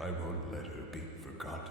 I won't let her be forgotten.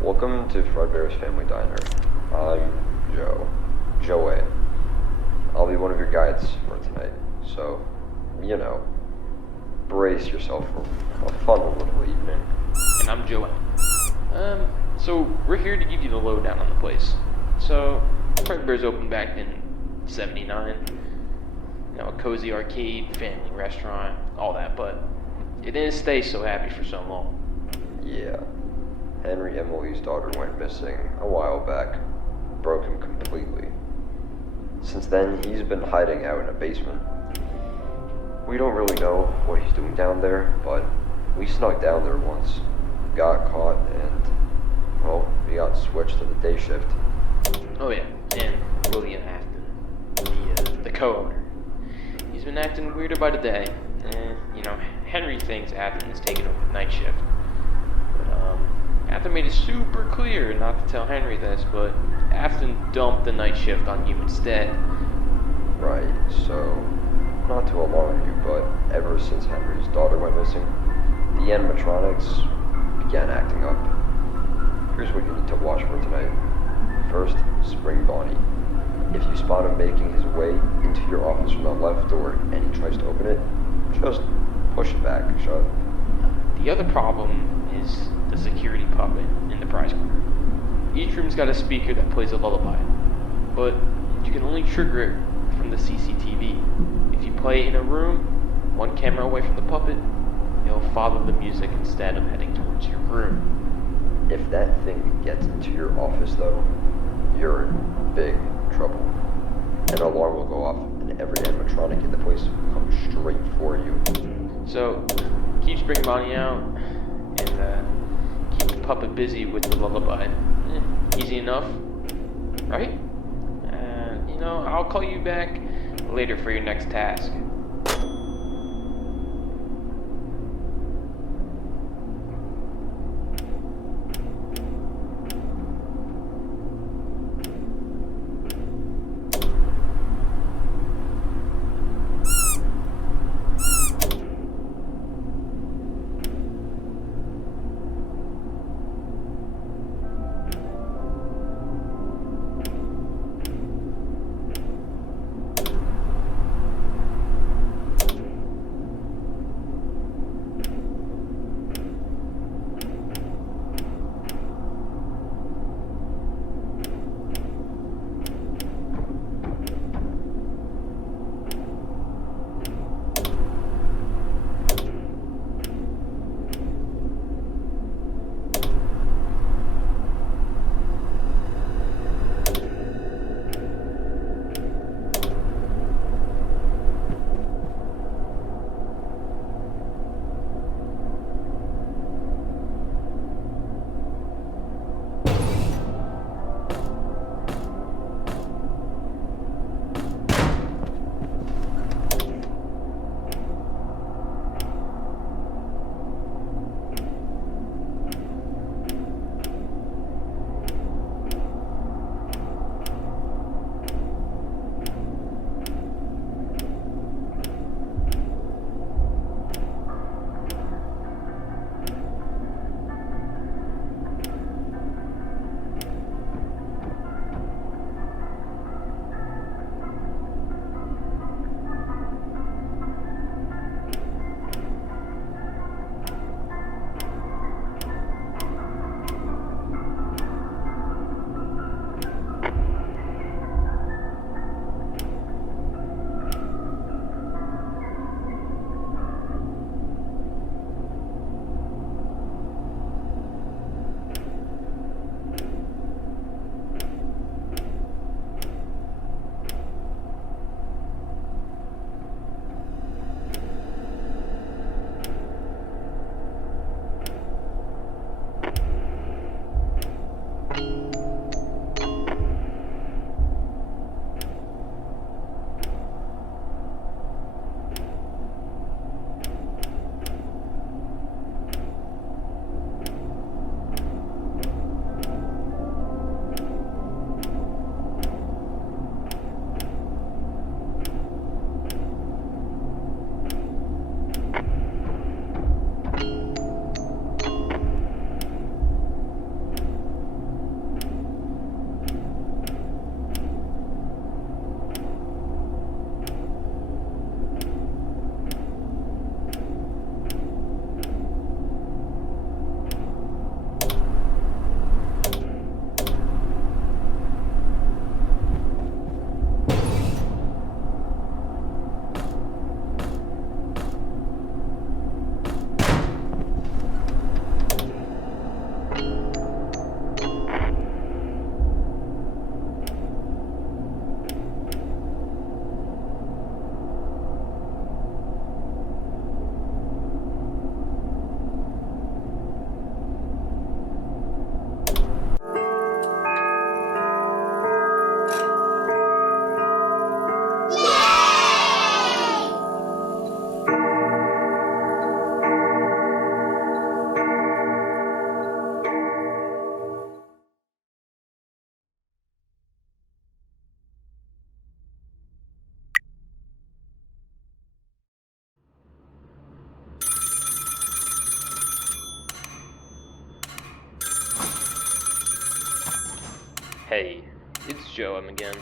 Welcome to Fredbear's Family Diner. I'm Joey. I'll be one of your guides for tonight, so, you know, brace yourself for a fun little evening. And I'm Joanne. So we're here to give you the lowdown on the place. So, Fredbear's opened back in '79. You know, a cozy arcade, family restaurant, all that, but it didn't stay so happy for so long. Yeah. Henry Emily's daughter went missing a while back. Broke him completely. Since then, he's been hiding out in a basement. We don't really know what he's doing down there, but we snuck down there once, got caught, and, well, we got switched to the day shift. Oh yeah, and William Afton, the co-owner. He's been acting weirder by the day, and, you know, Henry thinks Afton is taking over the night shift. But, Afton made it super clear not to tell Henry this, but Afton dumped the night shift on you instead. Right, so, not to alarm you, but ever since Henry's daughter went missing, the animatronics began acting up. Here's what you need to watch for tonight. First, Spring Bonnie. If you spot him making his way into your office from the left door and he tries to open it, just push it back shut. The other problem is the security puppet in the prize corner. Each room's got a speaker that plays a lullaby, but you can only trigger it from the CCTV. If you play it in a room, one camera away from the puppet, it'll follow the music instead of heading towards your room. If that thing gets into your office though, you're in big trouble. An alarm will go off and every animatronic in the place will come straight for you. So, keep Spring Bonnie out, and keep the puppet busy with the lullaby. Easy enough, right? I'll call you back later for your next task. him again.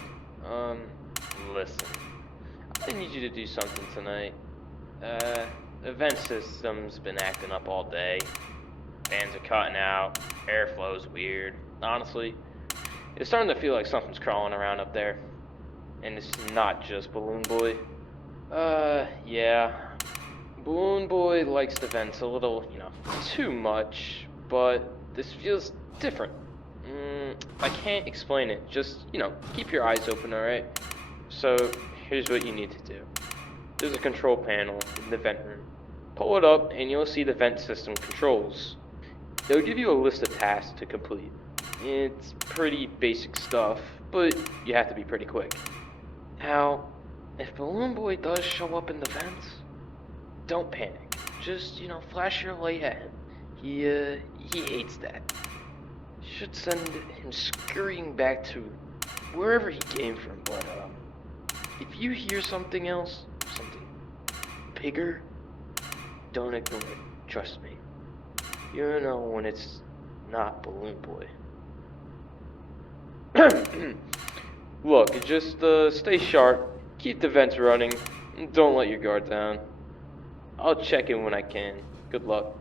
Listen. I need you to do something tonight. The vent system's been acting up all day. Fans are cutting out. Airflow's weird. Honestly, it's starting to feel like something's crawling around up there. And it's not just Balloon Boy. Yeah. Balloon Boy likes the vents a little, too much. But this feels different. I can't explain it. Just, keep your eyes open, alright? So, here's what you need to do. There's a control panel in the vent room. Pull it up and you'll see the vent system controls. They'll give you a list of tasks to complete. It's pretty basic stuff, but you have to be pretty quick. Now, if Balloon Boy does show up in the vents, don't panic. Just, flash your light at him. He hates that. Should send him scurrying back to wherever he came from, but, if you hear something else, something bigger, don't ignore it. Trust me. You know when it's not Balloon Boy. Look, just stay sharp, keep the vents running, and don't let your guard down. I'll check in when I can. Good luck.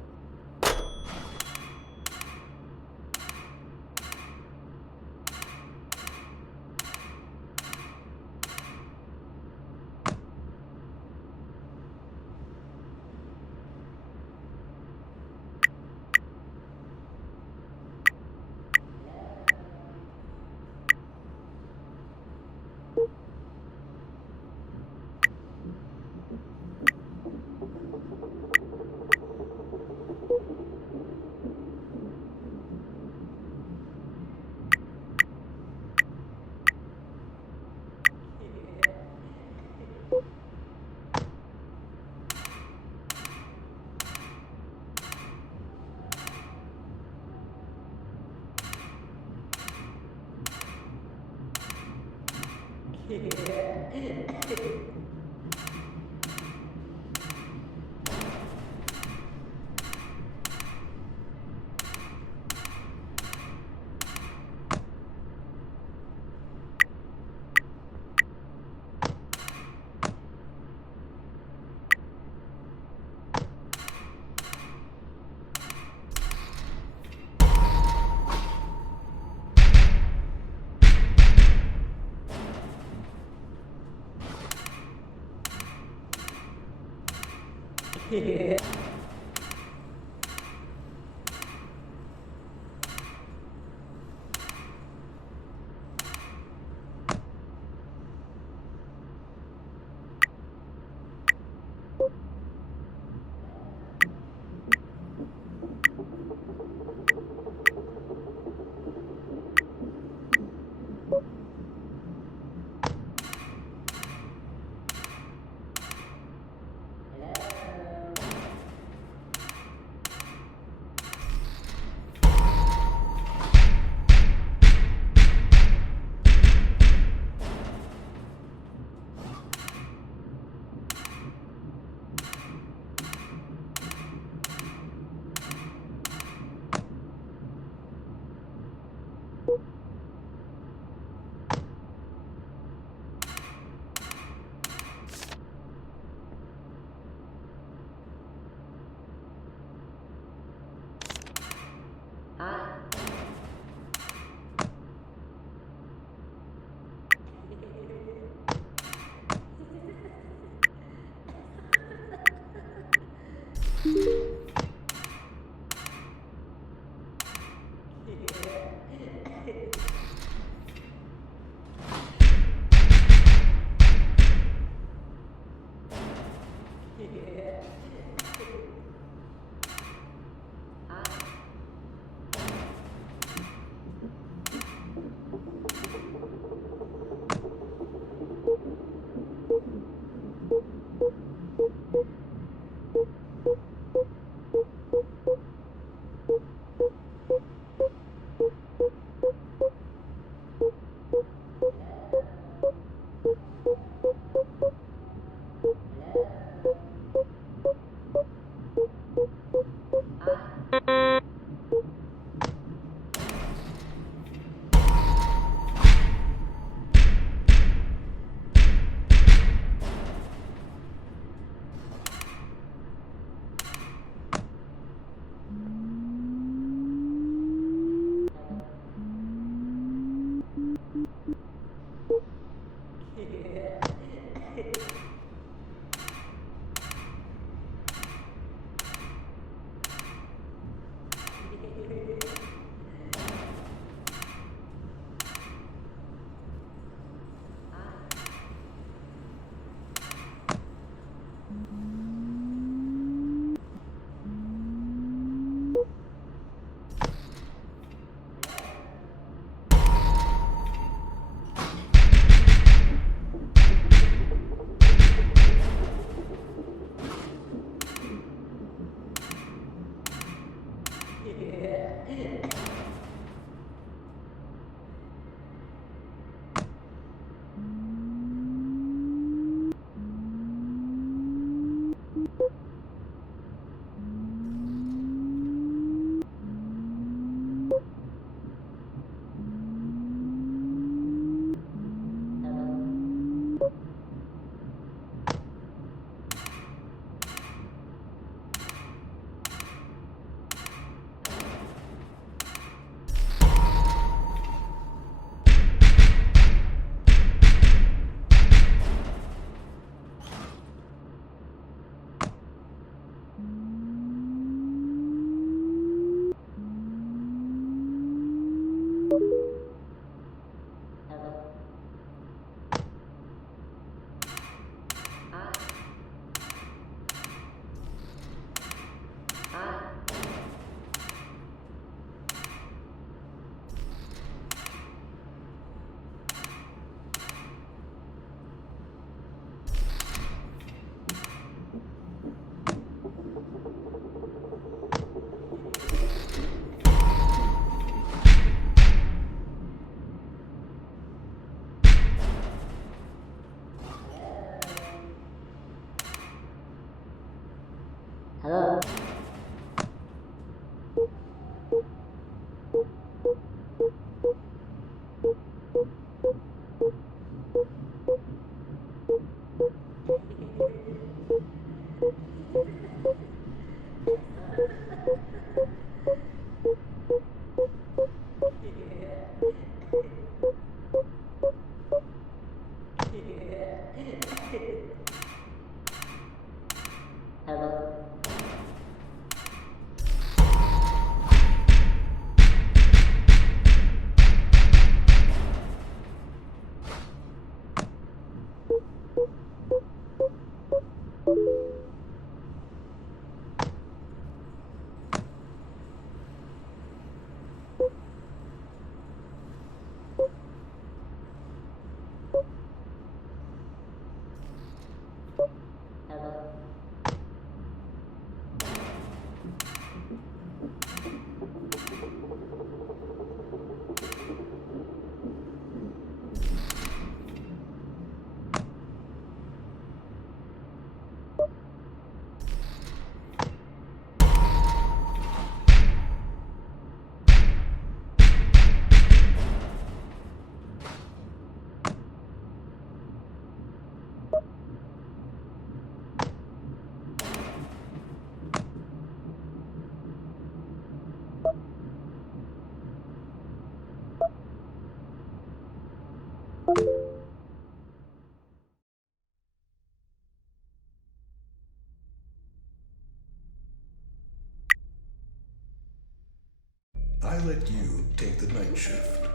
let you take the night shift.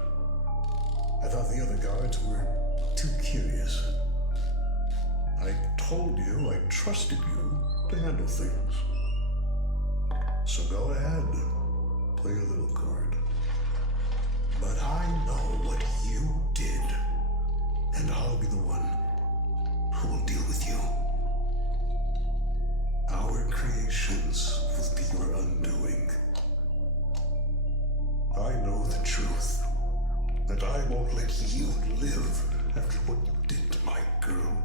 I thought the other guards were too curious. I told you I trusted you to handle things. So go ahead, play a little card. But I know what you did, and I'll be the one who will deal with you. Our creations will be your undoing. I know the truth, and I won't let you live after what you did to my girl.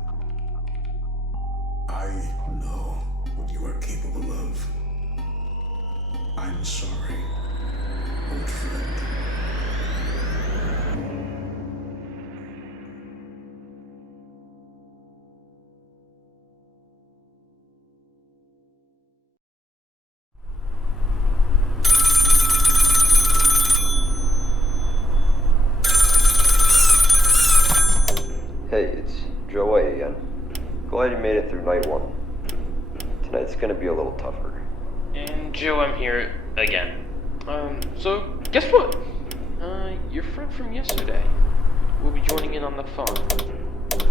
I know what you are capable of. I'm sorry, old friend. Hey, it's Joel again. Glad you made it through night one. Tonight's gonna be a little tougher. And Joe, I'm here again. So guess what? Your friend from yesterday will be joining in on the fun.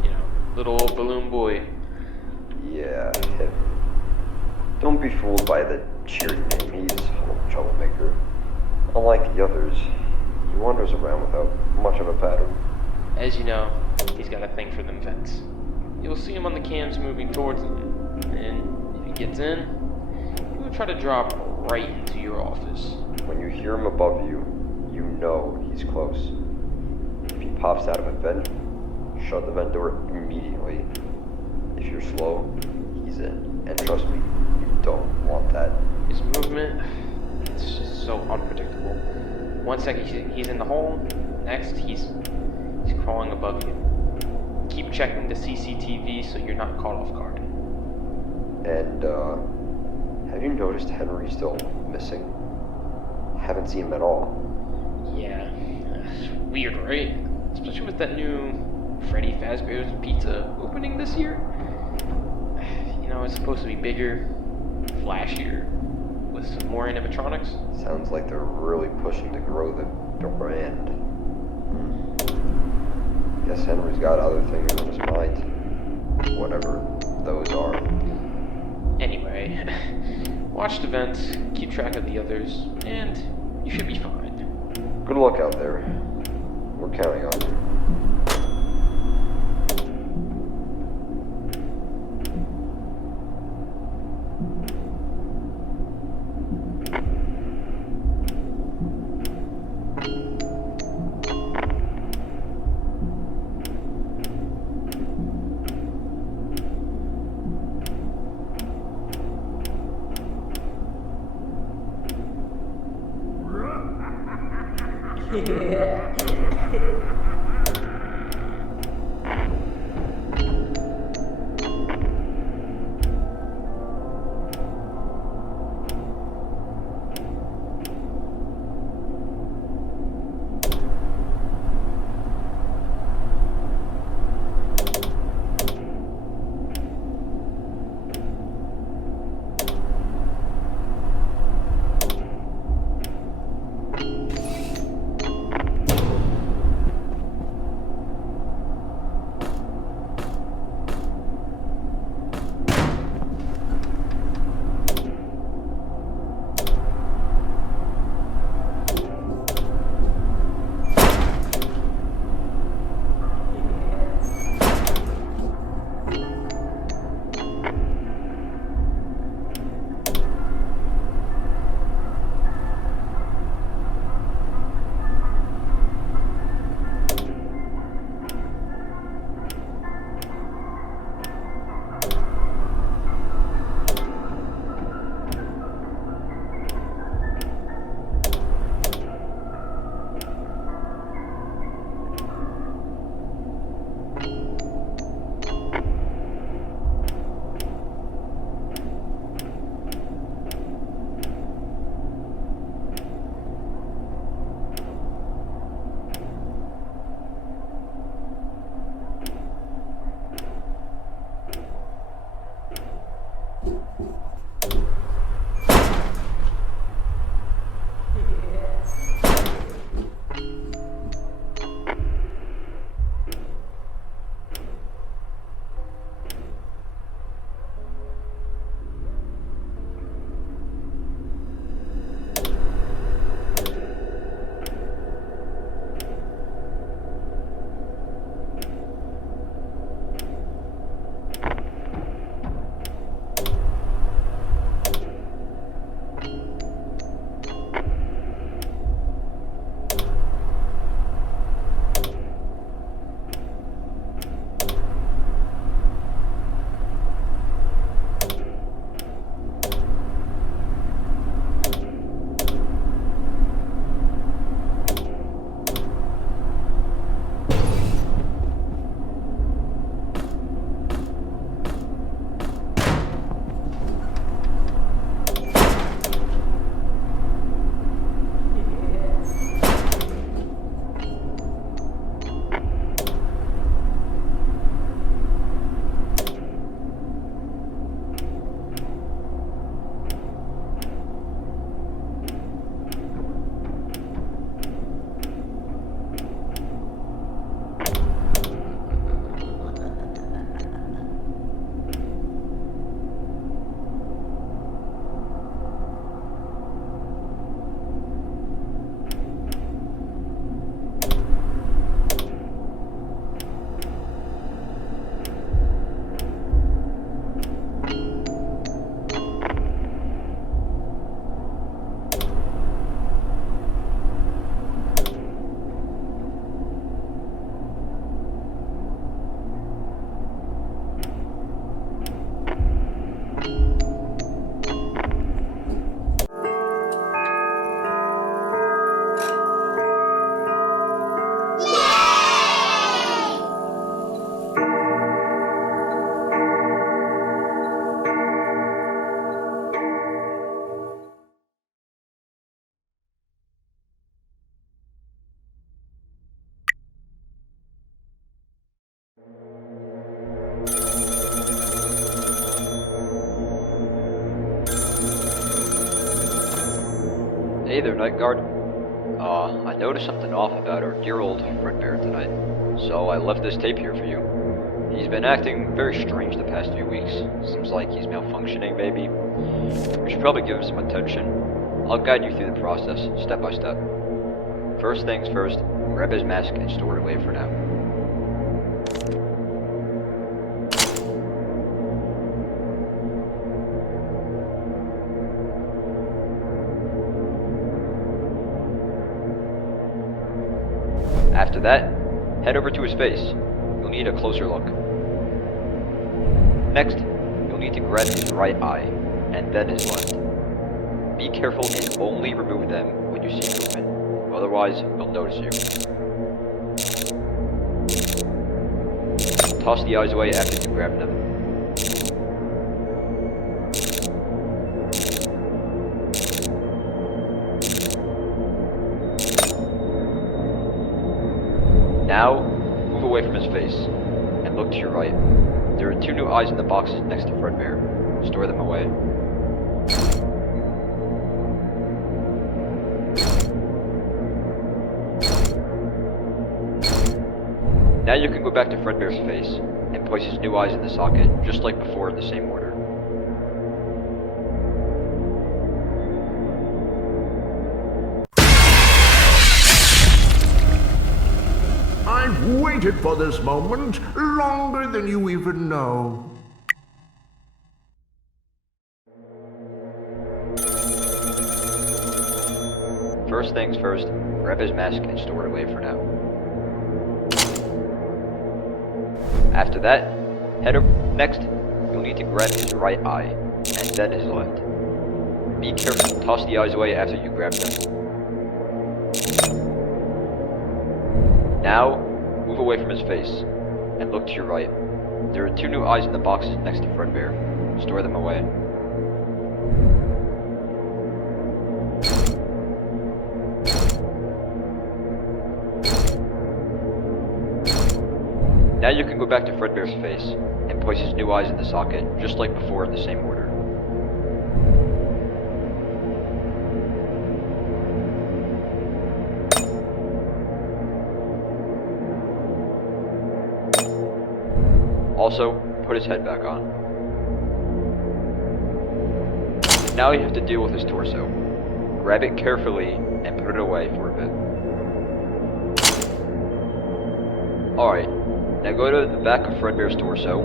You know, little old balloon boy. Yeah, him. Don't be fooled by the cheery name. He's a little troublemaker. Unlike the others, he wanders around without much of a pattern. As you know, he's got a thing for them vents. You'll see him on the cams moving towards them, and if he gets in, he will try to drop right into your office. When you hear him above you, you know he's close. If he pops out of a vent, shut the vent door immediately. If you're slow, he's in. And trust me, you don't want that. His movement, it's just so unpredictable. 1 second he's in the hole, next he's crawling above you. Keep checking the CCTV so you're not caught off guard. And, have you noticed Henry's still missing? Haven't seen him at all. Yeah, weird, right? Especially with that new Freddy Fazbear's Pizza opening this year. You know, it's supposed to be bigger, flashier, with some more animatronics. Sounds like they're really pushing to grow the brand. Guess Henry's got other things on his mind. Whatever those are. Anyway, watch the vents, keep track of the others, and you should be fine. Good luck out there. We're counting on you. Hey there, Night Guard. I noticed something off about our dear old Fredbear tonight, so I left this tape here for you. He's been acting very strange the past few weeks. Seems like he's malfunctioning, maybe. We should probably give him some attention. I'll guide you through the process, step by step. First things first, grab his mask and store it away for now. After that, head over to his face. You'll need a closer look. Next, you'll need to grab his right eye, and then his left. Be careful and only remove them when you see movement, otherwise he'll notice you. Toss the eyes away after you grab them. Now, move away from his face, and look to your right. There are 2 new eyes in the boxes next to Fredbear. Store them away. Now you can go back to Fredbear's face, and place his new eyes in the socket, just like before in the same order. I've waited for this moment longer than you even know. First things first, grab his mask and store it away for now. After that, head over. Next, you'll need to grab his right eye, and then his left. Be careful, toss the eyes away after you grab them. Now, move away from his face, and look to your right. There are 2 new eyes in the boxes next to Fredbear. Store them away. Now you can go back to Fredbear's face, and place his new eyes in the socket, just like before in the same order. Also, put his head back on. Now you have to deal with his torso. Grab it carefully and put it away for a bit. Alright, now go to the back of Fredbear's torso,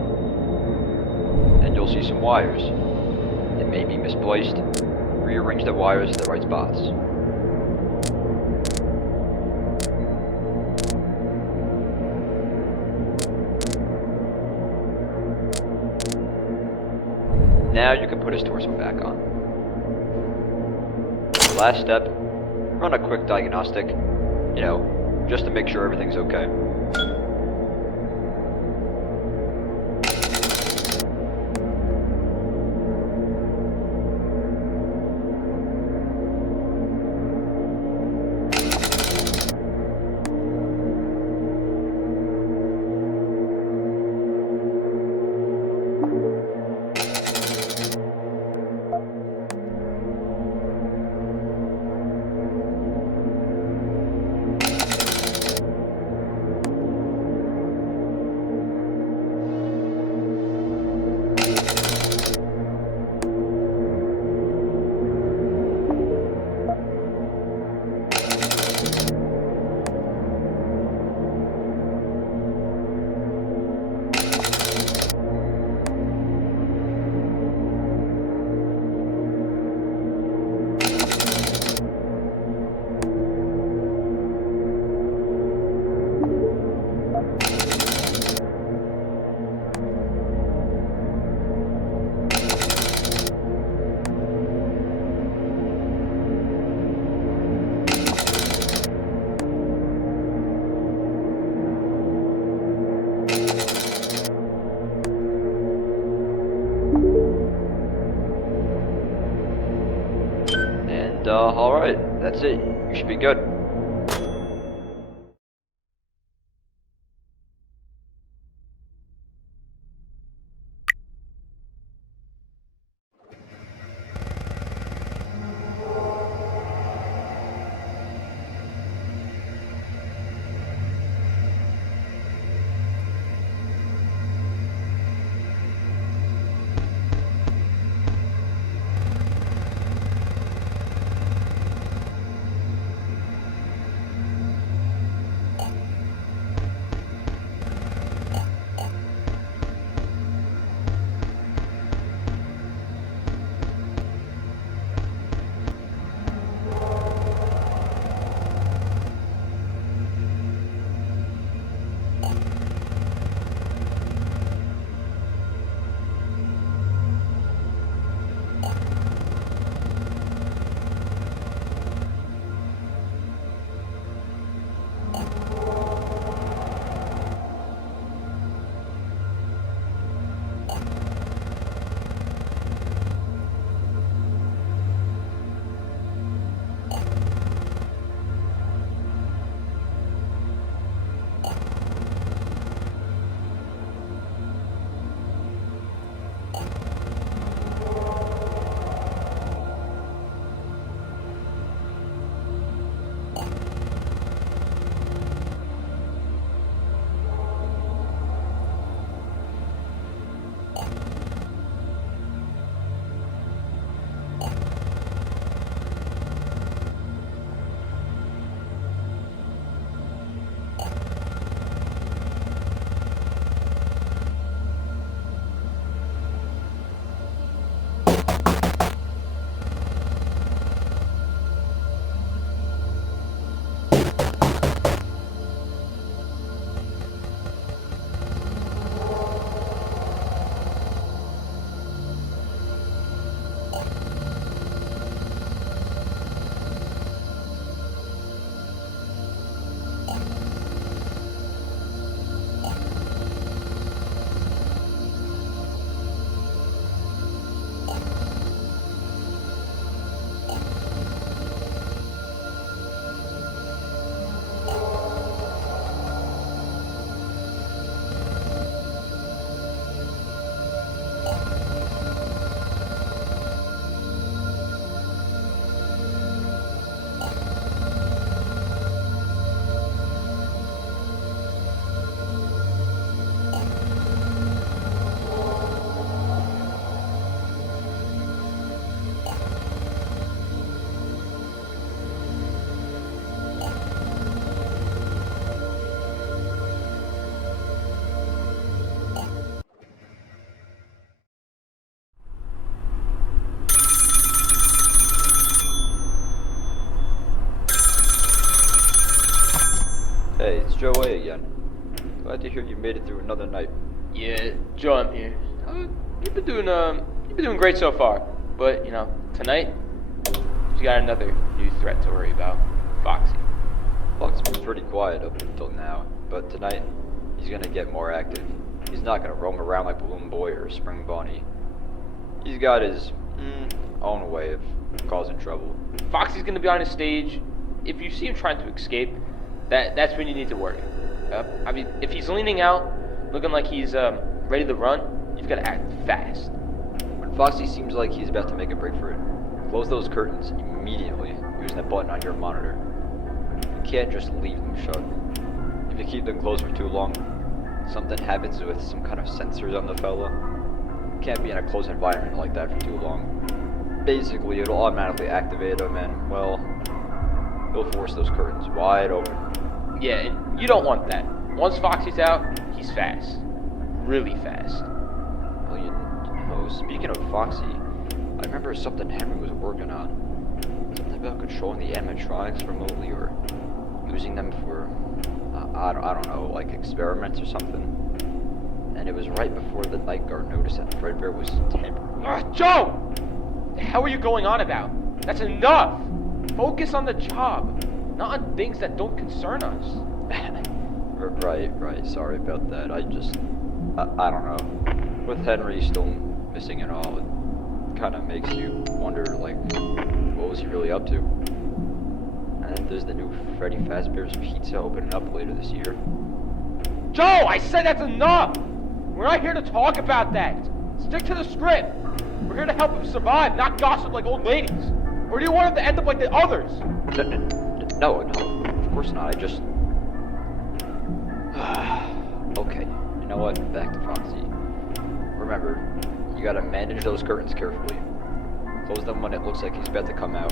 and you'll see some wires. It may be misplaced. Rearrange the wires to the right spots. Now you can put his torso back on. Last step, run a quick diagnostic, just to make sure everything's okay. Alright, that's it. You should be good. made it through another night. Yeah, Joe, I'm here. You've been doing great so far. But, you know, tonight, you got another new threat to worry about. Foxy. Fox's been pretty quiet up until now, but tonight, he's gonna get more active. He's not gonna roam around like Balloon Boy or Spring Bonnie. He's got his own way of causing trouble. Foxy's gonna be on his stage. If you see him trying to escape, that's when you need to worry. I mean, if he's leaning out, looking like he's ready to run, you've got to act fast. When Foxy seems like he's about to make a break for it, close those curtains immediately using the button on your monitor. You can't just leave them shut. If you keep them closed for too long, something happens with some kind of sensors on the fella. You can't be in a closed environment like that for too long. Basically, it'll automatically activate them and, well, it'll force those curtains wide open. Yeah, and you don't want that. Once Foxy's out, he's fast. Really fast. Well, you know, speaking of Foxy, I remember something Henry was working on. Something about controlling the animatronics remotely or using them for, I don't know, like experiments or something. And it was right before the night guard noticed that Fredbear was tampering. Joe! What the hell are you going on about? That's enough! Focus on the job, not on things that don't concern us. Right, sorry about that. I don't know. With Henry still missing and all, it kind of makes you wonder, like, what was he really up to? And then there's the new Freddy Fazbear's Pizza opening up later this year. Joe, I said that's enough! We're not here to talk about that. Stick to the script. We're here to help him survive, not gossip like old ladies. Or do you want him to end up like the others? No, of course not. I just... Okay, you know what? Back to Foxy. Remember, you gotta manage those curtains carefully. Close them when it looks like he's about to come out.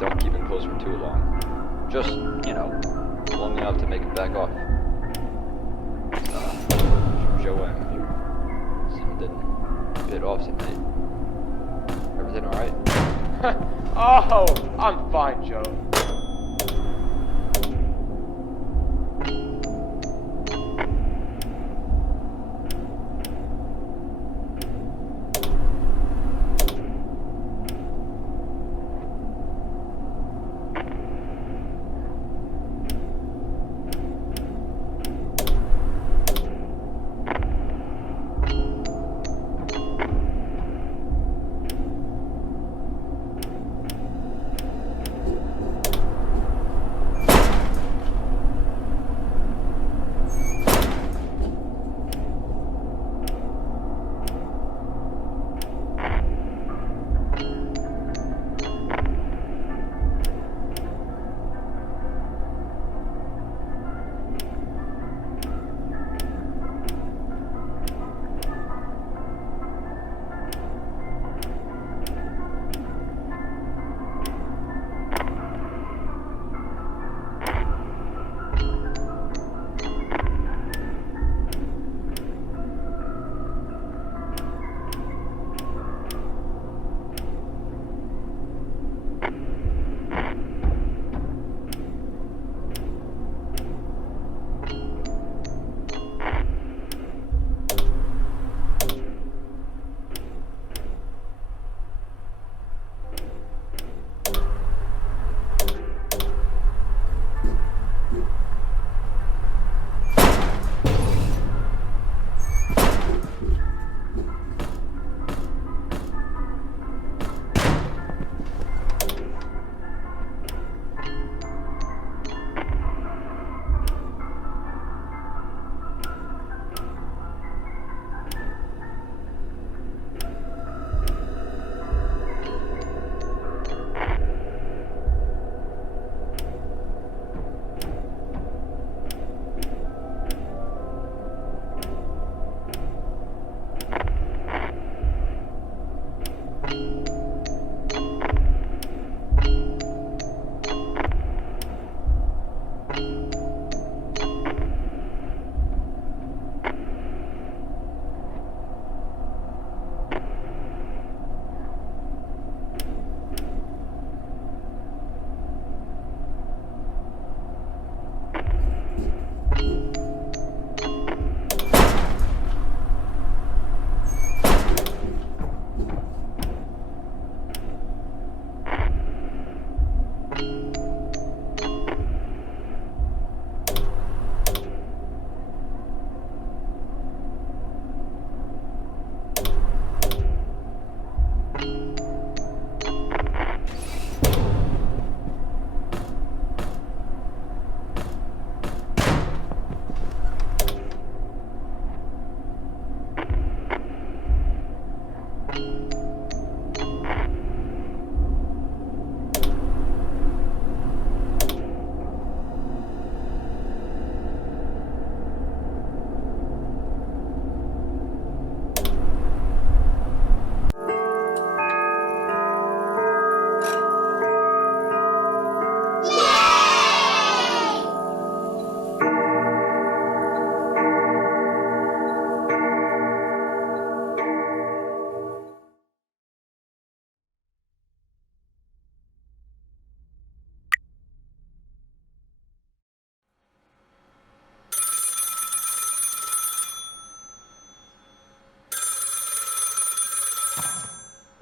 Don't keep them closed for too long. Just, you know, long enough to make him back off. Joe M. Something a bit off tonight. Everything alright? Oh, I'm fine, Joe.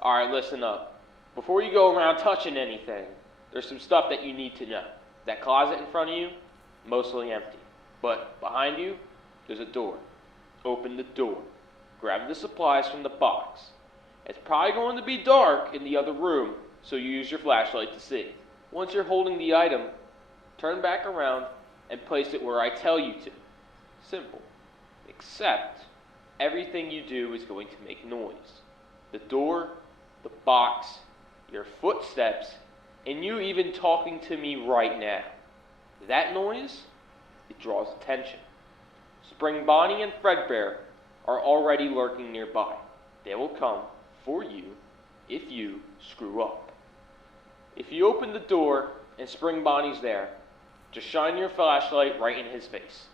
Alright, listen up. Before you go around touching anything, there's some stuff that you need to know. That closet in front of you, mostly empty. But behind you, there's a door. Open the door. Grab the supplies from the box. It's probably going to be dark in the other room, so you use your flashlight to see. Once you're holding the item, turn back around and place it where I tell you to. Simple. Except, everything you do is going to make noise. The door, the box, your footsteps, and you even talking to me right now. That noise, it draws attention. Spring Bonnie and Fredbear are already lurking nearby. They will come for you if you screw up. If you open the door and Spring Bonnie's there, just shine your flashlight right in his face.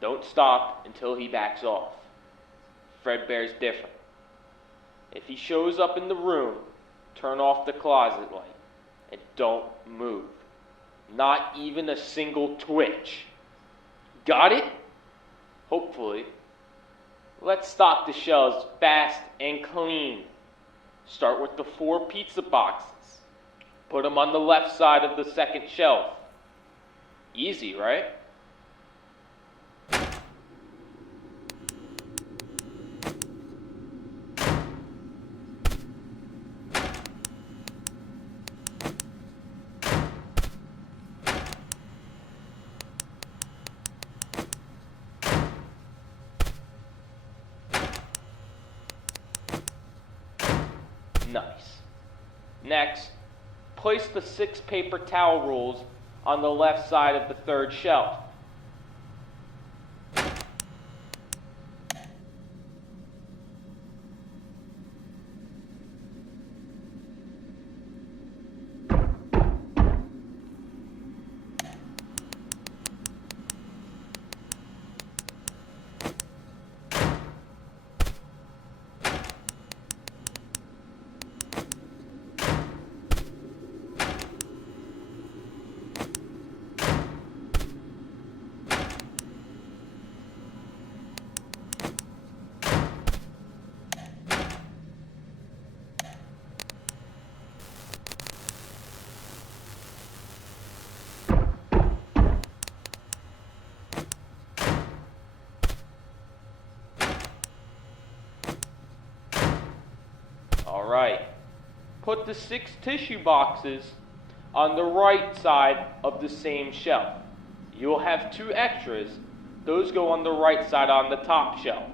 Don't stop until he backs off. Fredbear's different. If he shows up in the room, turn off the closet light and don't move. Not even a single twitch. Got it? Hopefully. Let's stock the shelves fast and clean. Start with the 4 pizza boxes. Put them on the left side of the second shelf. Easy, right? Nice. Next, place the 6 paper towel rolls on the left side of the third shelf. Alright, put the 6 tissue boxes on the right side of the same shelf. You'll have 2 extras. Those go on the right side on the top shelf.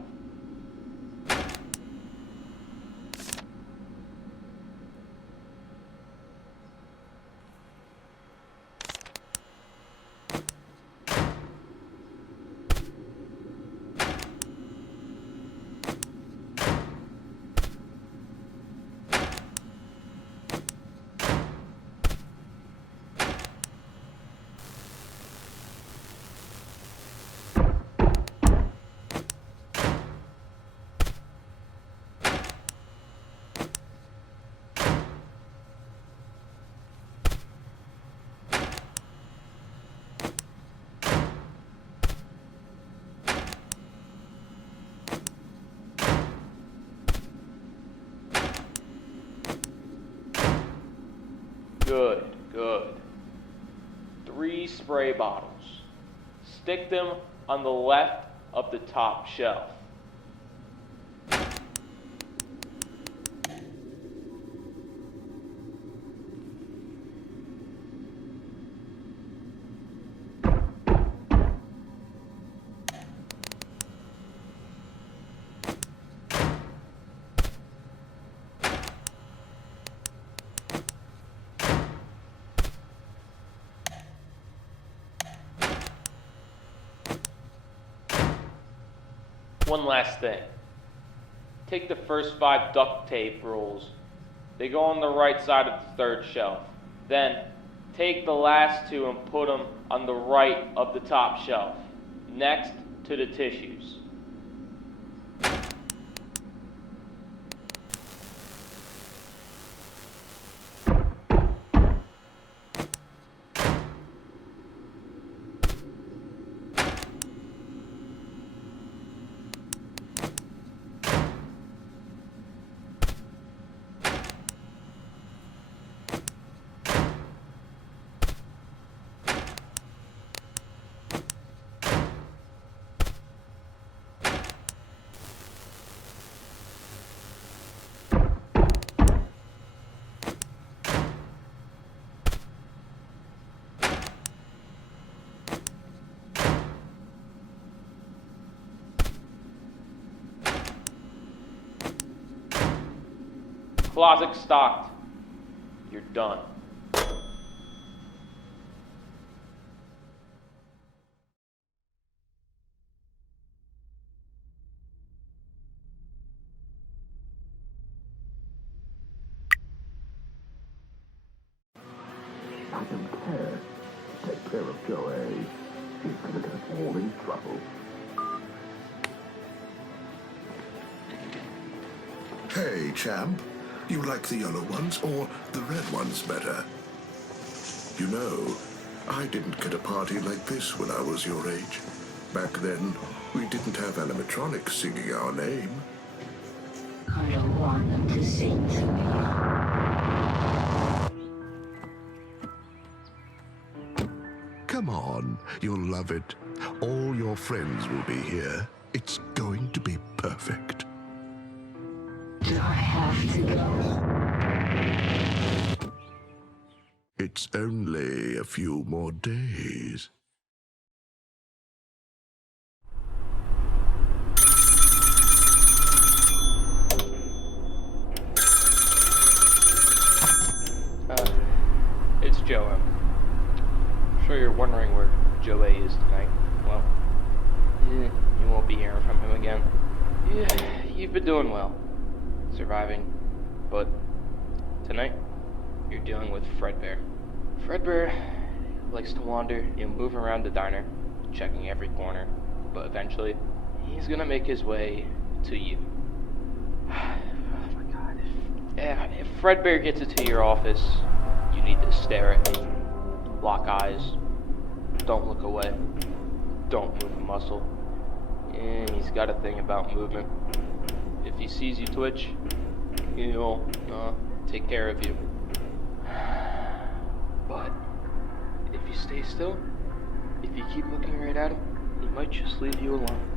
Good, good. 3 spray bottles. Stick them on the left of the top shelf. One last thing. Take the first 5 duct tape rolls. They go on the right side of the third shelf. Then, take the last 2 and put them on the right of the top shelf, next to the tissues. Closet stocked. You're done. I don't care. Take care of Joey. She's gonna get us all in trouble. Hey, champ. You like the yellow ones or the red ones better? You know, I didn't get a party like this when I was your age. Back then, we didn't have animatronics singing our name. I don't want them to sing to me. Come on, you'll love it. All your friends will be here. It's going to be perfect. Do I have to go? It's only a few more days. It's Joe. I'm sure you're wondering where Joe A is tonight. Well, you won't be hearing from him again. Yeah, you've been doing well. Surviving. But tonight, you're dealing with Fredbear. Fredbear likes to wander and move around the diner, checking every corner. But eventually, he's gonna make his way to you. Oh my god. If Fredbear gets into your office, you need to stare at me. Lock eyes. Don't look away. Don't move a muscle. And he's got a thing about movement. If he sees you twitch, he'll take care of you. But if you stay still, if you keep looking right at him, he might just leave you alone.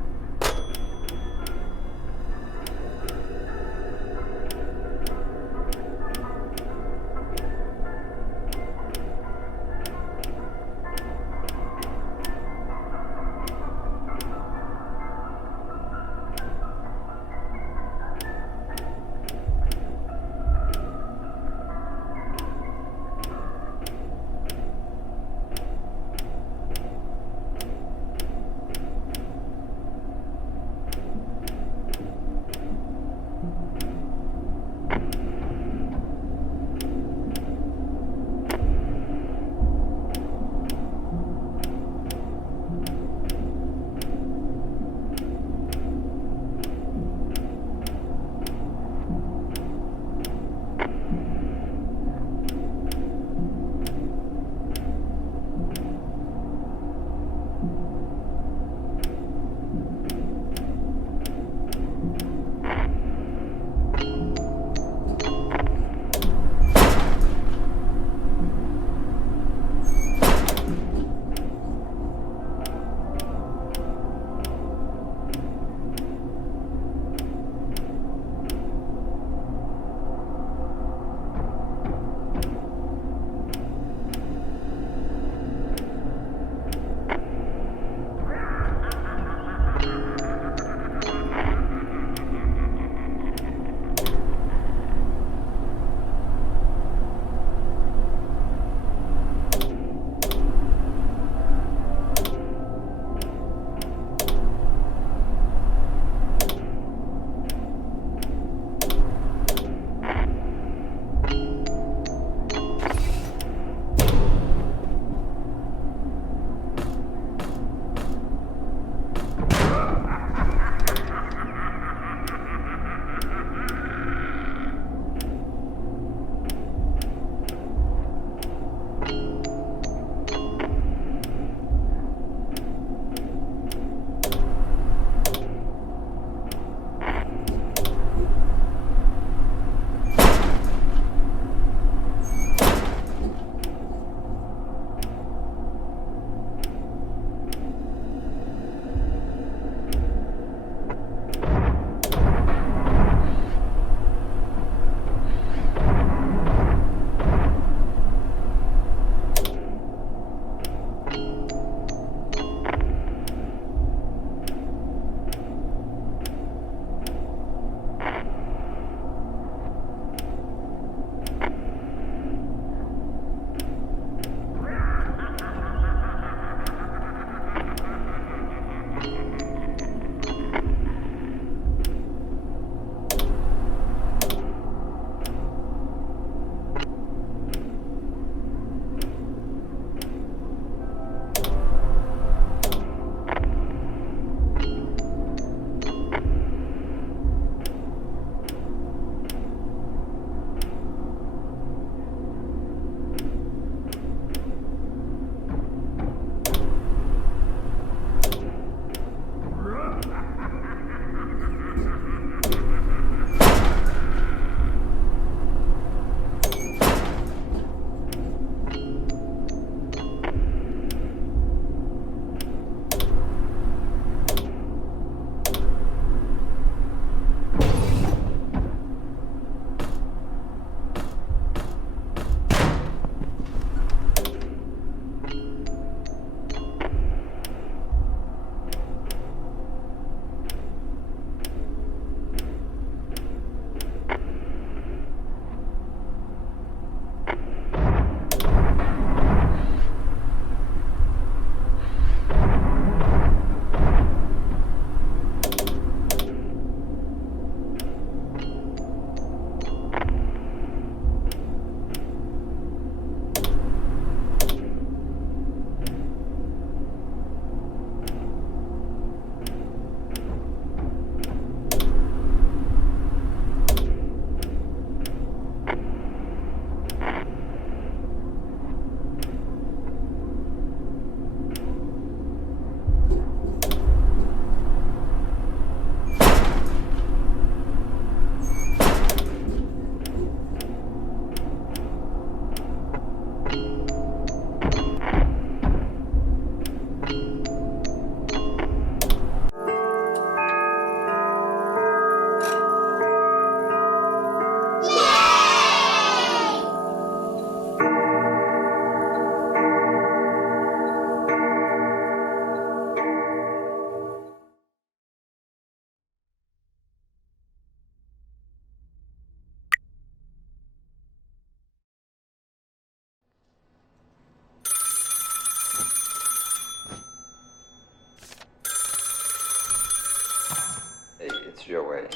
away.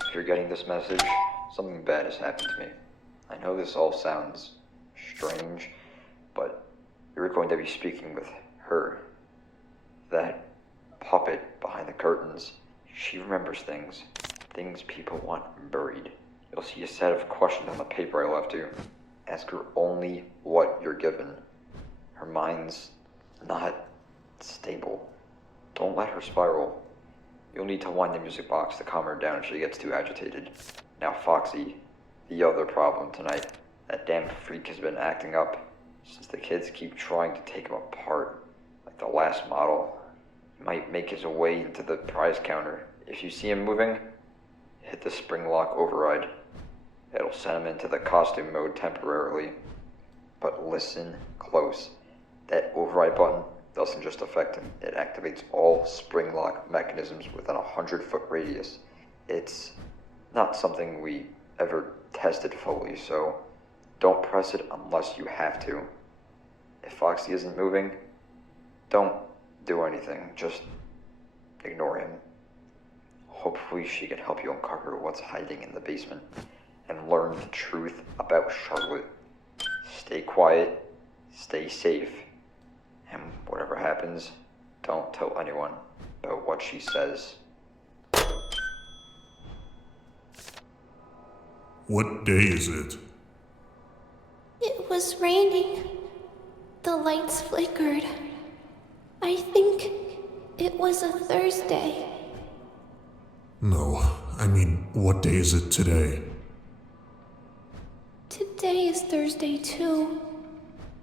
If you're getting this message, something bad has happened to me. I know this all sounds strange, but you're going to be speaking with her. That puppet behind the curtains. She remembers things. Things people want buried. You'll see a set of questions on the paper I left you. Ask her only what you're given. Her mind's not stable. Don't let her spiral. You'll need to wind the music box to calm her down if she gets too agitated. Now, Foxy, the other problem tonight. That damn freak has been acting up since the kids keep trying to take him apart. Like the last model. He might make his way into the prize counter. If you see him moving, hit the spring lock override. It'll send him into the costume mode temporarily. But listen close. That override button doesn't just affect him. It activates all spring lock mechanisms within a 100-foot radius. It's not something we ever tested fully, so don't press it unless you have to. If Foxy isn't moving, don't do anything. Just ignore him. Hopefully she can help you uncover what's hiding in the basement and learn the truth about Charlotte. Stay quiet, stay safe, and whatever happens, don't tell anyone about what she says. What day is it? It was raining. The lights flickered. I think it was a Thursday. No, I mean, what day is it today? Today is Thursday too.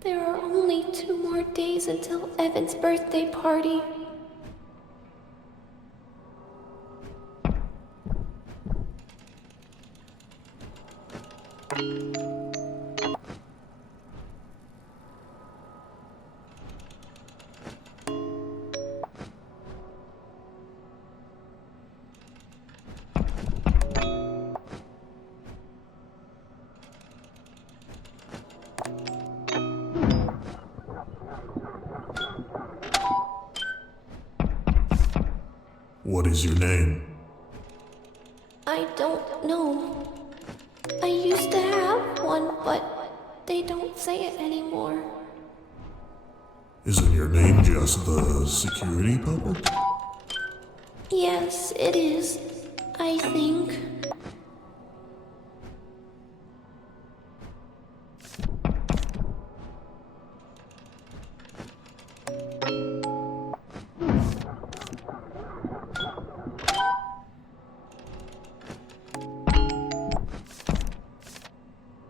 There are only 2 more days until Evan's birthday party. What is your name? I don't know. I used to have one, but they don't say it anymore. Isn't your name just the security puppet? Yes, it is. I think.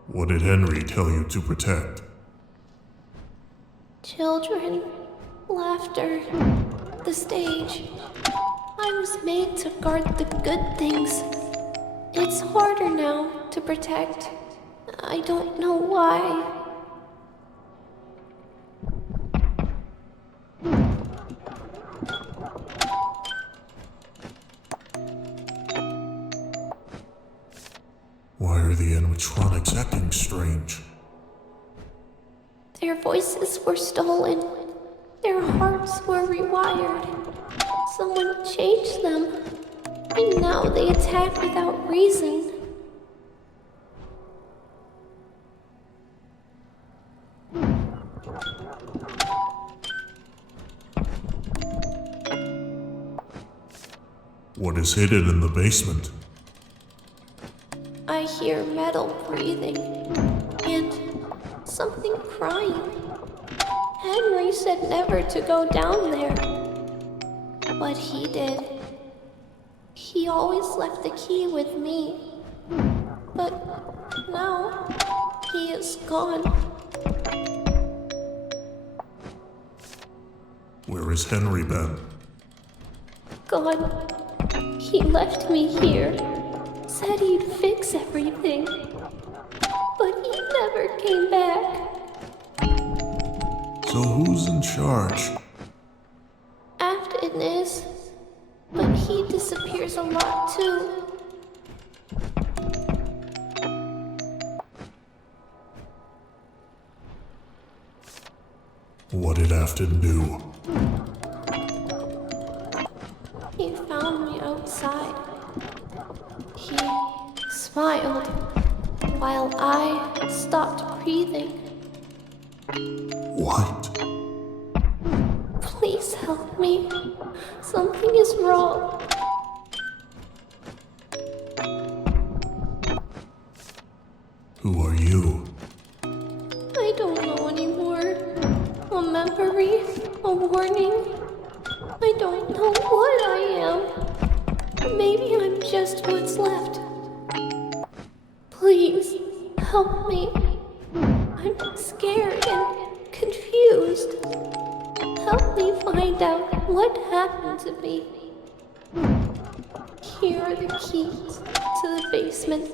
What did Henry tell you to protect? Children, laughter, the stage. I was made to guard the good things. It's harder now to protect. I don't know why. Why are the animatronics acting strange? Their voices were stolen. Their hearts were rewired. Someone changed them. And now they attack without reason. What is hidden in the basement? I hear metal breathing and something crying. Henry said never to go down there, but he did. He always left the key with me, but now he is gone. Where has Henry been? Gone. He left me here. Said he'd fix everything, but he never came back. So who's in charge? Afton is, but he disappears a lot too. What did Afton do? He found me outside. He smiled while I stopped breathing. What? Please help me. Something is wrong. Who are you? I don't know anymore. A memory, a warning. I don't know what I am. Maybe I'm just what's left. Please, help me. I'm scared and confused. Help me find out what happened to me. Here are the keys to the basement.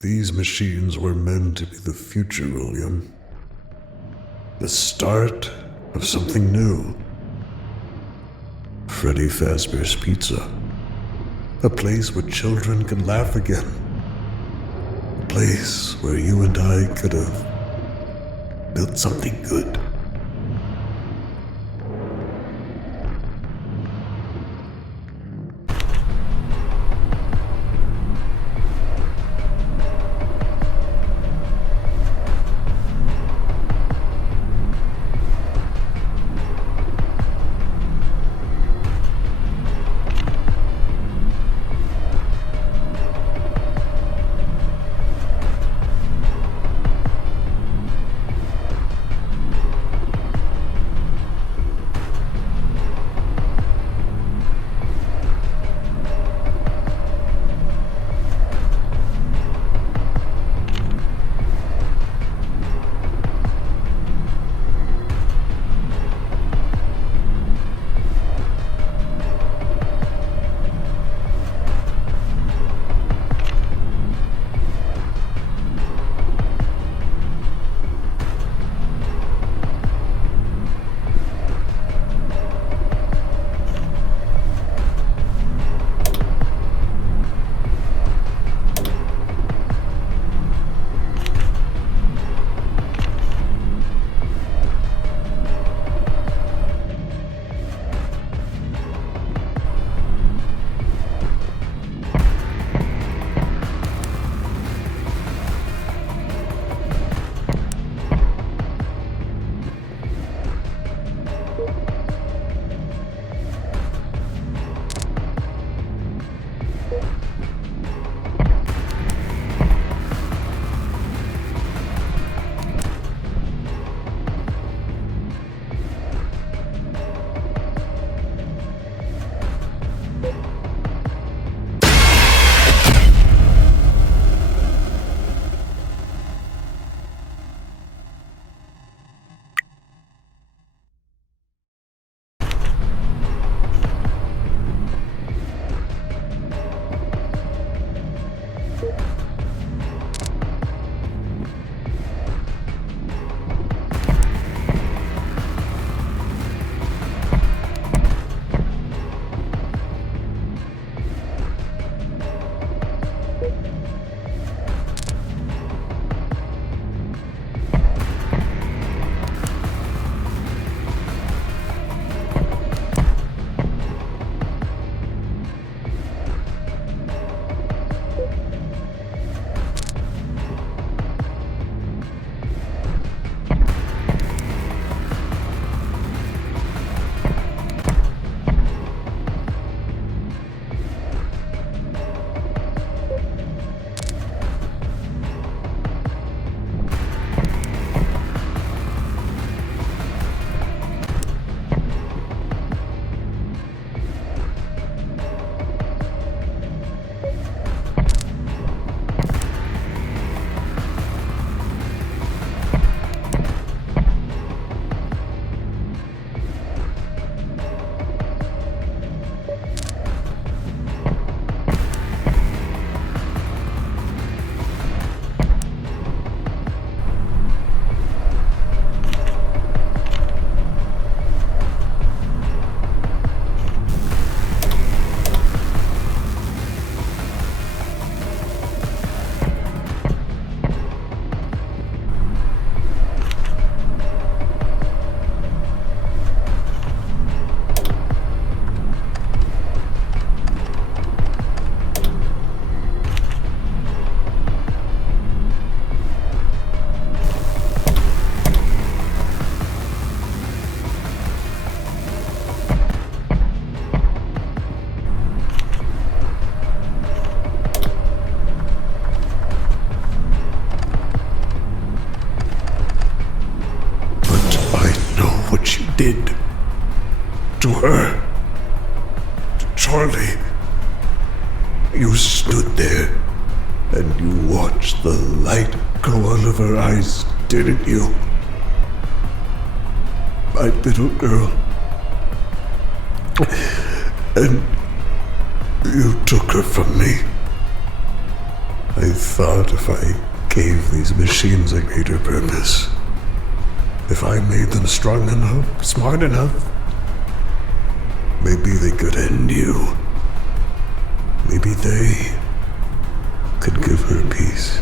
These machines were meant to be the future, William. The start of something new. Freddy Fazbear's Pizza. A place where children can laugh again. A place where you and I could have built something good. did to her, to Charlie. You stood there and you watched the light go out of her eyes, didn't you? My little girl. And you took her from me. I thought if I gave these machines a greater purpose, if I made them strong enough, smart enough, maybe they could end you. Maybe they could give her peace.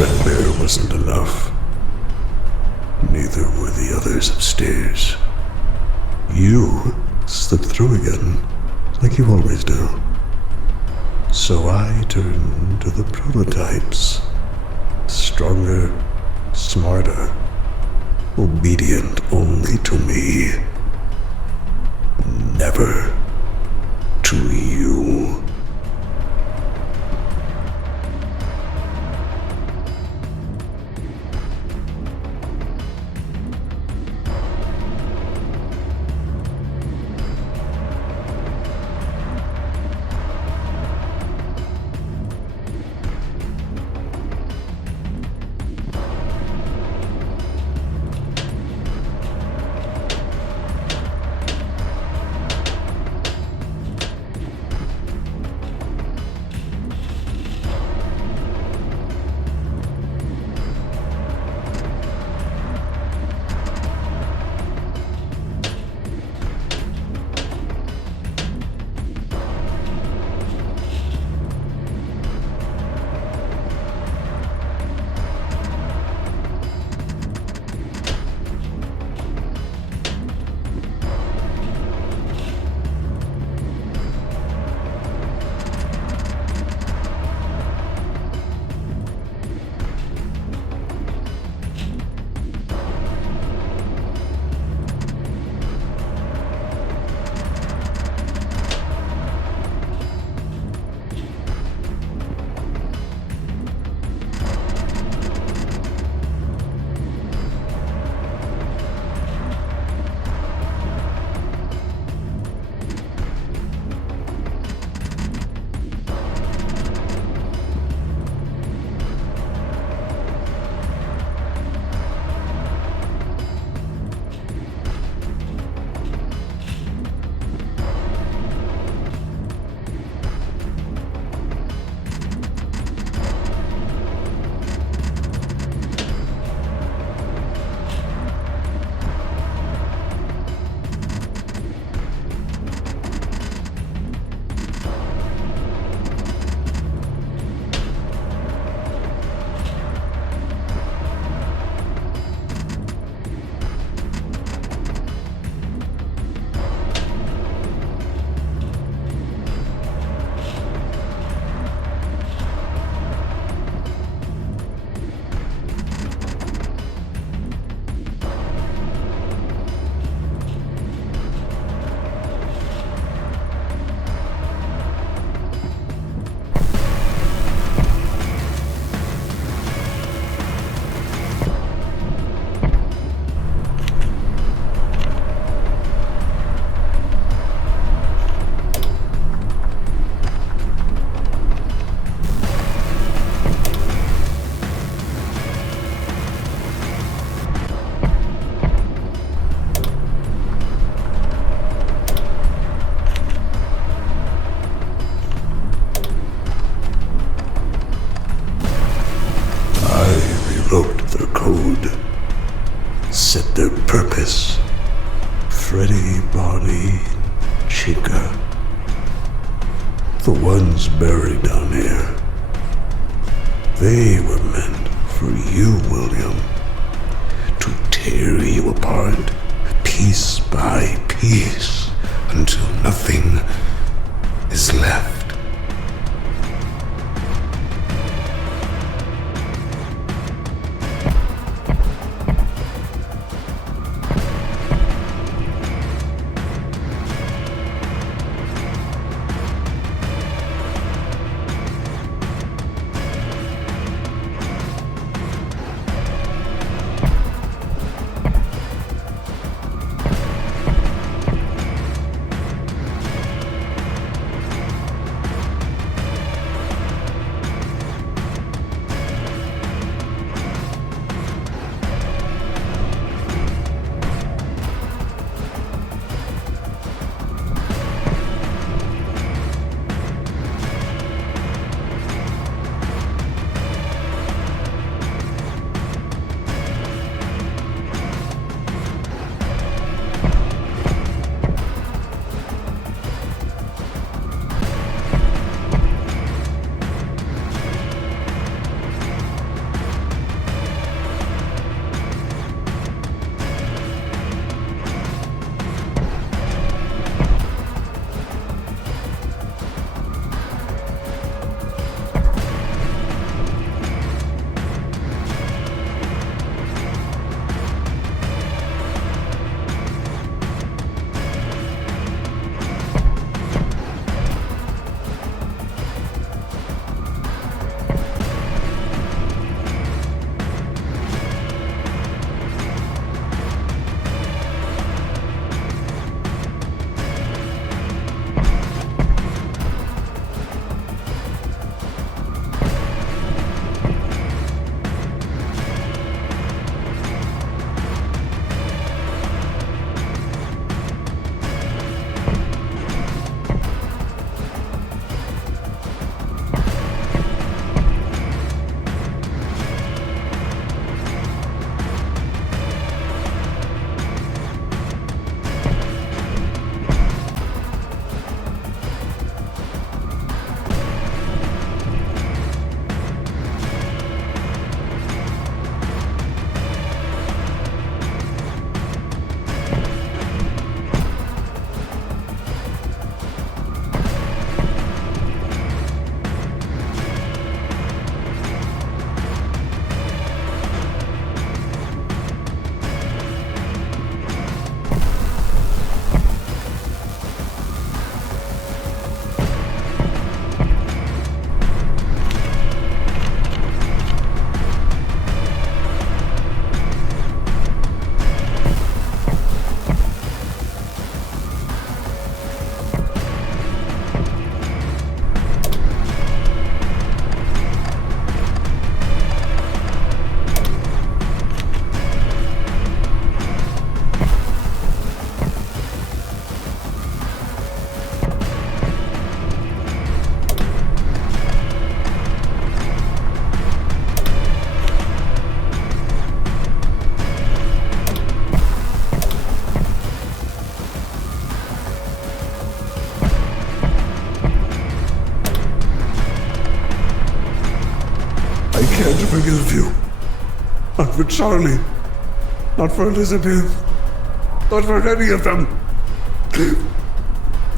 Fredbear wasn't enough. Neither were the others upstairs. You slipped through again, like you always do. So I turned to the prototypes. Stronger, smarter, obedient only to me. Never to you. wrote their code, set their purpose. Freddy, Bonnie, Chica, the ones buried down here. They were meant for you, William, to tear you apart, piece by piece, until nothing is left. can't forgive you. Not for Charlie. Not for Elizabeth. Not for any of them.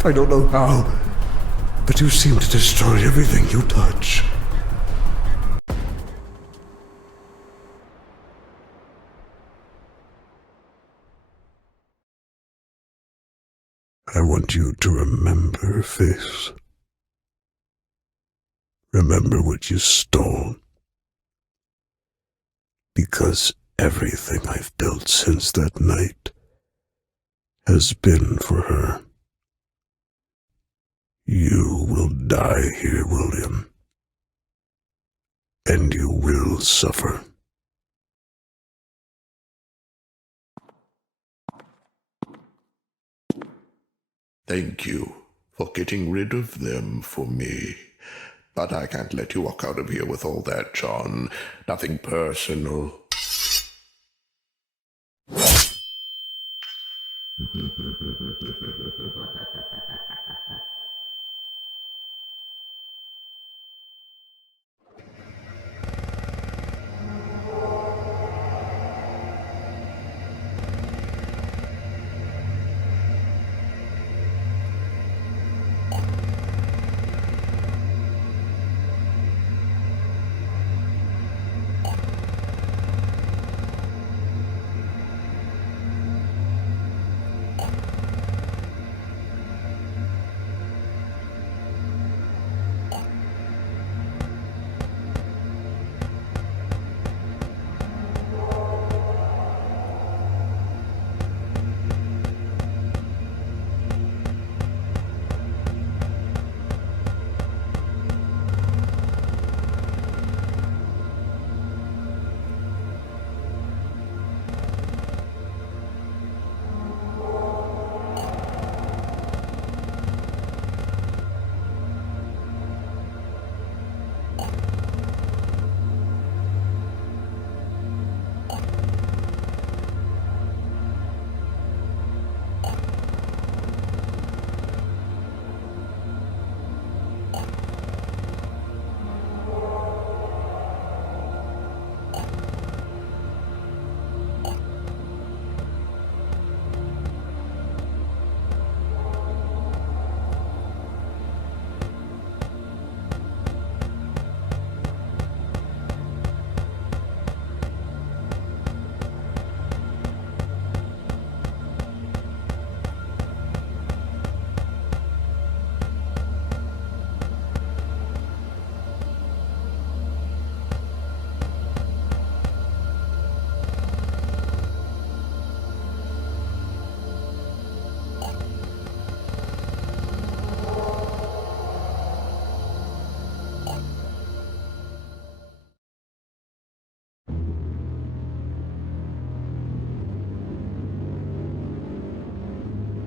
I don't know how, but you seem to destroy everything you touch. I want you to remember this. Remember what you stole. Because everything I've built since that night has been for her. You will die here, William. And you will suffer. Thank you for getting rid of them for me. But I can't let you walk out of here with all that, John. Nothing personal.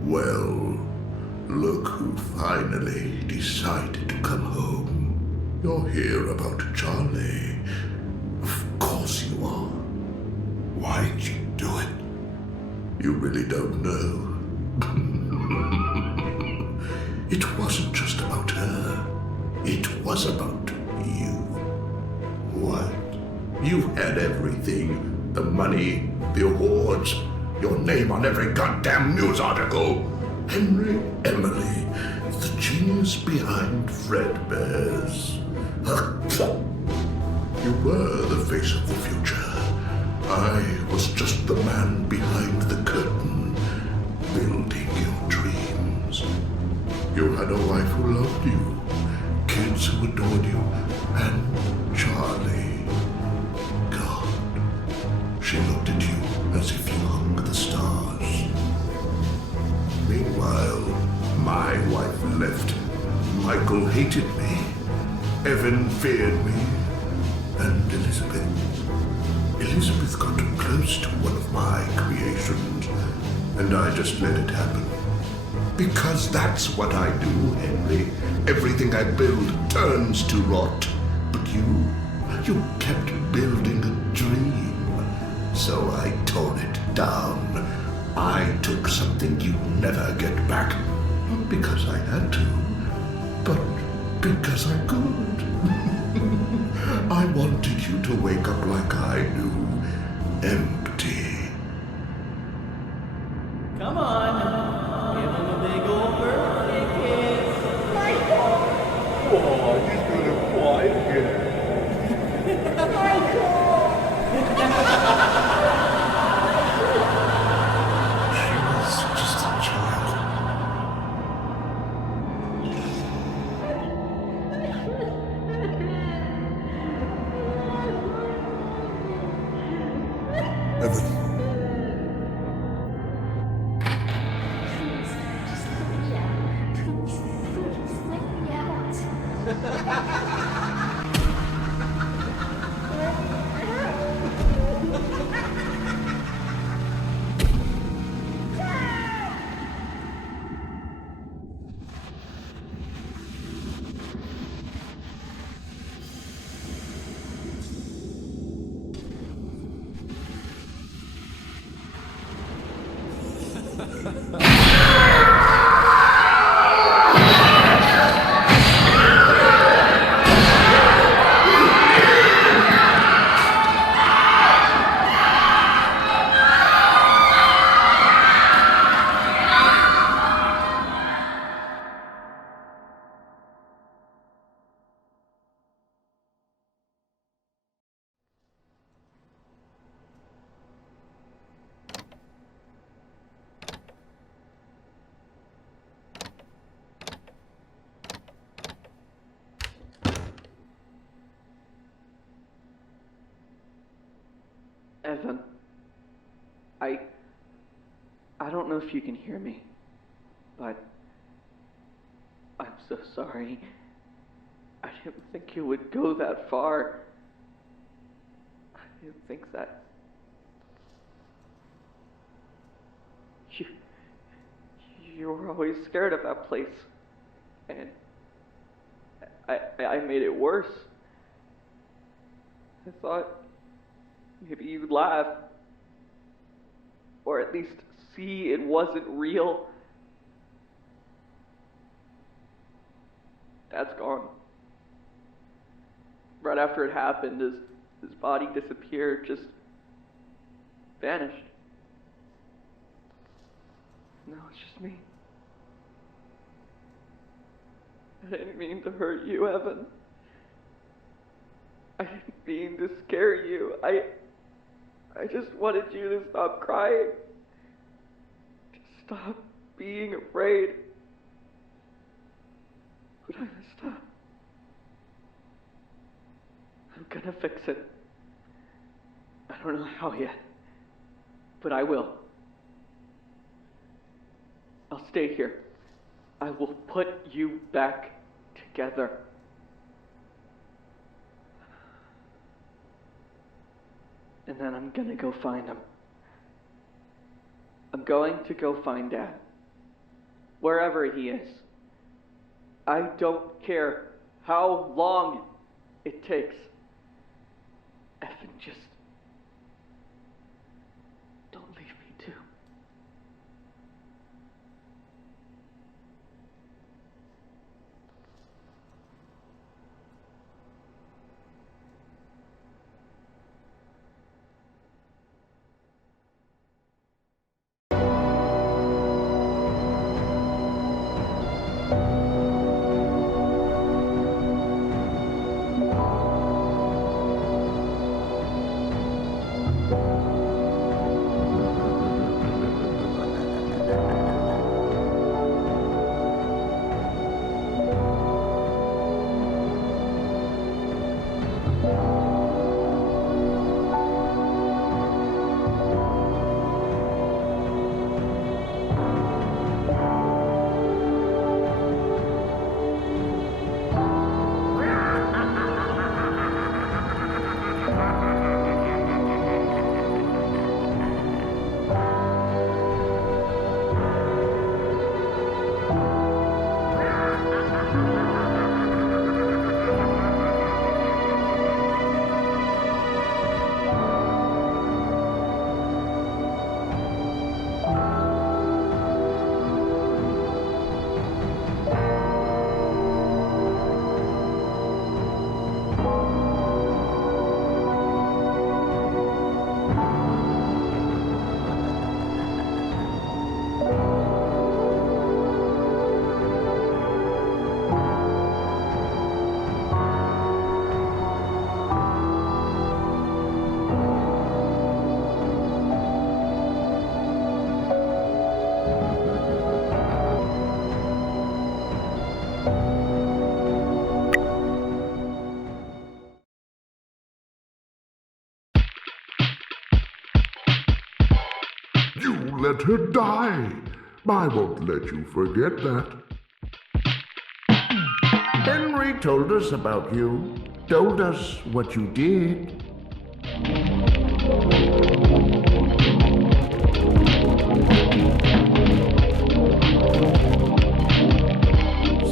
Well, look who finally decided to come home. You're here about Charlie. Of course you are. Why'd you do it? You really don't know. It wasn't just about her. It was about you. What? You had everything. The money, the awards, your name on every goddamn news article. Henry Emily, the genius behind Fredbear's. You were the face of the future. I was just the man behind the curtain, building your dreams. You had a wife who loved you, kids who adored you, and Charlie. God, she looked at you as if you hung the stars. Meanwhile, my wife left. Michael hated me. Evan feared me. And Elizabeth got too close to one of my creations, and I just let it happen. Because that's what I do, Henry. Everything I build turns to rot. But you kept building a dream. So I tore it down. I took something you'd never get back. Not because I had to, but because I could. I wanted you to wake up like I do, empty. Come on, give him a big old birthday kiss. Oh, he's gonna cry again. She was just a child. Evan. Evan, I don't know if you can hear me, but I'm so sorry. I didn't think you would go that far. I didn't think that you were always scared of that place, and I made it worse. I thought maybe you'd laugh, or at least see it wasn't real. Dad's gone. Right after it happened, his body disappeared, just vanished. Now it's just me. I didn't mean to hurt you, Evan. I didn't mean to scare you. I just wanted you to stop crying. To stop being afraid. But I messed up. I'm gonna fix it. I don't know how yet, but I will. I'll stay here. I will put you back together. And then I'm gonna go find him. I'm going to go find Dad. Wherever he is. I don't care how long it takes. Evan, just don't leave me too. Let her die. I won't let you forget that. Henry told us about you, told us what you did.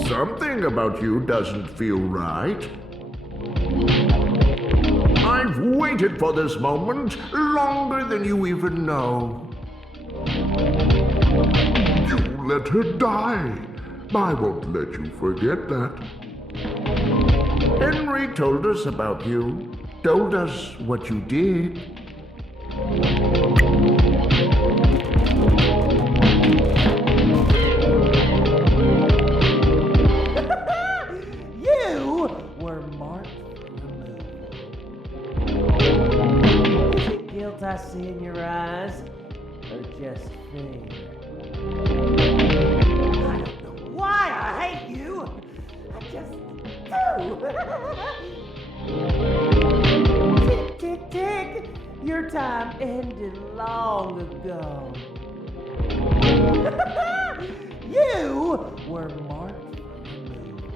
Something about you doesn't feel right. I've waited for this moment longer than you even know. You let her die. I won't let you forget that. Henry told us about you, told us what you did. You were marked for removal. Is it guilt I see in your eyes, or just fear? I don't know why I hate you. I just do. Tick, tick, tick. Your time ended long ago. You were marked for removal.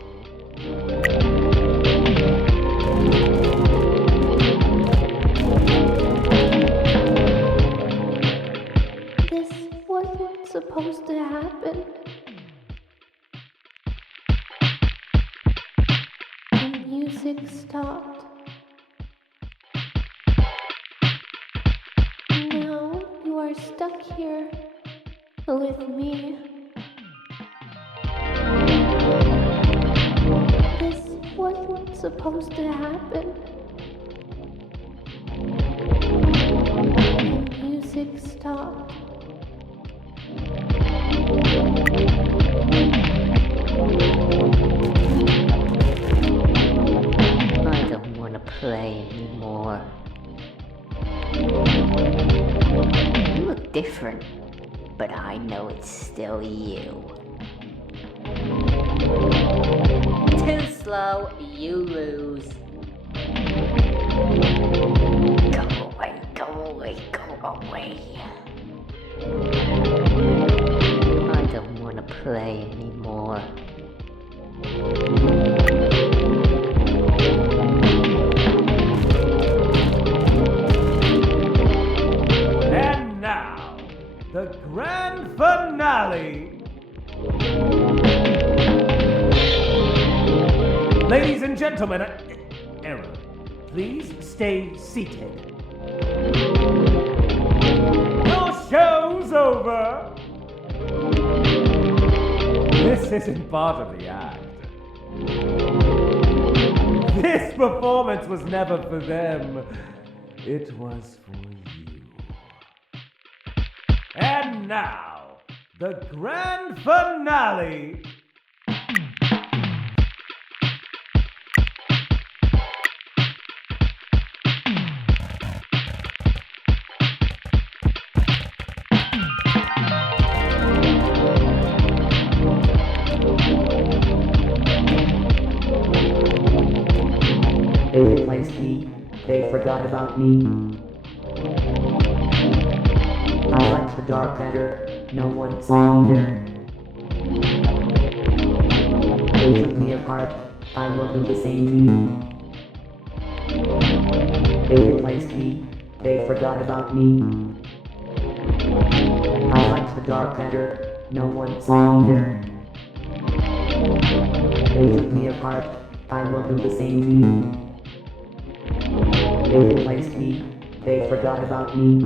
This wasn't supposed to happen. The music stopped. Now you are stuck here with me. This wasn't supposed to happen. The music stopped. I don't want to play anymore. You look different, but I know it's still you. Too slow, you lose. Go away, go away, go away. I don't want to play anymore. And now, the grand finale. Ladies and gentlemen, error. Please stay seated. Your show's over. This isn't part of the act. This performance was never for them. It was for you. And now, the grand finale. They replaced me. They forgot about me. I liked the dark better. No one saw me. They took me apart. I will do the same. They replaced me. They forgot about me. I liked the dark better. No one saw me. They took me apart. I will do the same. They replaced me. They forgot about me.